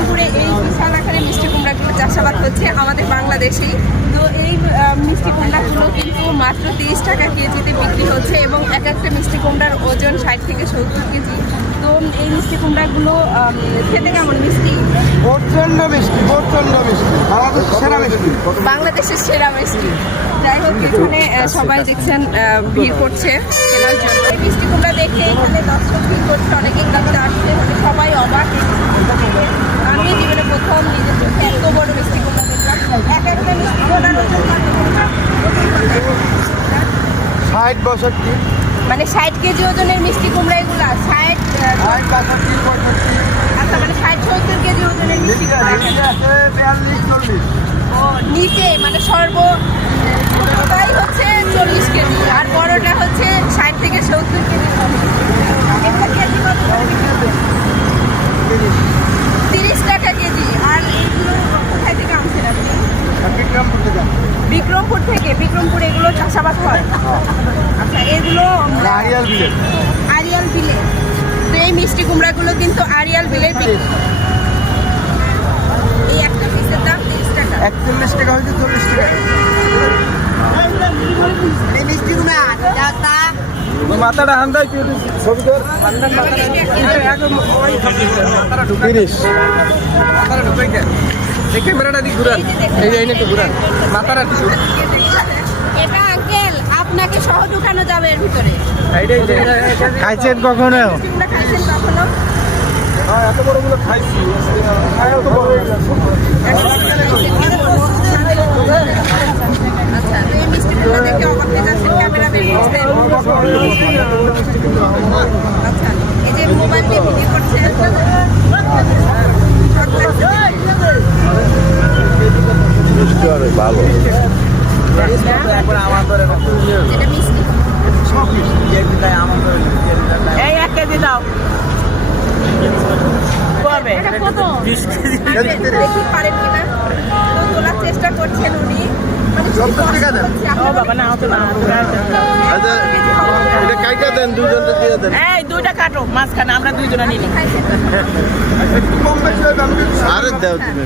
বিক্রমপুরে এই বিশাল আকারে মিষ্টি কুমড়াগুলো চাষাবাদ হচ্ছে আমাদের বাংলাদেশেই। তো এই মিষ্টি কুমড়াগুলো কিন্তু মাত্র 30 টাকা কেজিতে বিক্রি হচ্ছে এবং এক একটা মিষ্টি কুমড়ার ওজন 60 থেকে 70 কেজি। তো এই মিষ্টি কুমড়াগুলো খেতে কেমন মিষ্টি? প্রচন্ড মিষ্টি, প্রচন্ড মিষ্টি, বাংলাদেশের সেরা মিষ্টি। বাংলাদেশের সেরা মিষ্টি। যাই হোক, এখানে সবাই দেখছেন ভিড় করছে কেনার জন্য। এই মিষ্টি কুমড়া দেখে এখানে দর্শক ভিড় করছে, অনেকে কিনতে আসছে, মানে সবাই অবাক। আমি জীবনে প্রথম নিজের চোখে এত বড় মিষ্টি কুমড়া দেখলাম। এক একটা মিষ্টি কুমড়ার ওজন কত? 60-62, মানে 60 কেজি ওজনের মিষ্টি কুমড়া এগুলা? 60 আচ্ছা, মানে 60-70 কেজি ওজনের মিষ্টি কুমড়া। 42-40। ও নিচে মানে ছোটটাই হচ্ছে 40 কেজি আর বড়টা হচ্ছে 60 থেকে 70 কেজি। এগুলো কেজি কত? 30 টাকা কেজি। আর এগুলো কোথায় থেকে আনছেন আপনি? বিক্রমপুর থেকে। বিক্রমপুর এগুলো চাষাবাদ হয়? আচ্ছা, এগুলো আরিয়াল বিলে। তো এই মিষ্টি কুমড়াগুলো কিন্তু আরিয়াল বিলে বিক্রি। এই একটা পিসের দাম 30 টাকা। 41 টাকা হয়েছে, 40 টাকা। এই মিষ্টি কুমড়া মাথাটা হান্দাই ছবি তোর 30। ক্যামেরাটা দিক ঘুরান, এই একটু ঘুরান মাথাটা। এটা আঙ্কেল আপনাকে সহ ঢুকানো যাবে এর ভিতরে। খাইছেন কখনো? খাইছেন কখনো? হ্যাঁ, এত বড়গুলো খাইছি। আচ্ছা, তো এই মিষ্টিগুলো দেখে অবাক হয়ে যাচ্ছেন ক্যামেরাম্যান। আচ্ছা, এই যে মোবাইল দিয়ে ভিডিও করছেন। ভালো এটা মিষ্টি। এই 1 কেজি দাও। কবে? এটা কত? 20 কেজি। দেখি পারেন কিনা। তো তোলার চেষ্টা করছেন উনি। মানে 70 টাকা দেন। ও বাবা, না হতো না। আচ্ছা, এটা কাইটা দেন, দুজনকে দিয়ে দেন। এই দুইটা কাটো মাঝখানে, আমরা দুইজনা নিলাম। খাইছেন? কম বেশি হবে, আরে দাও তুমি।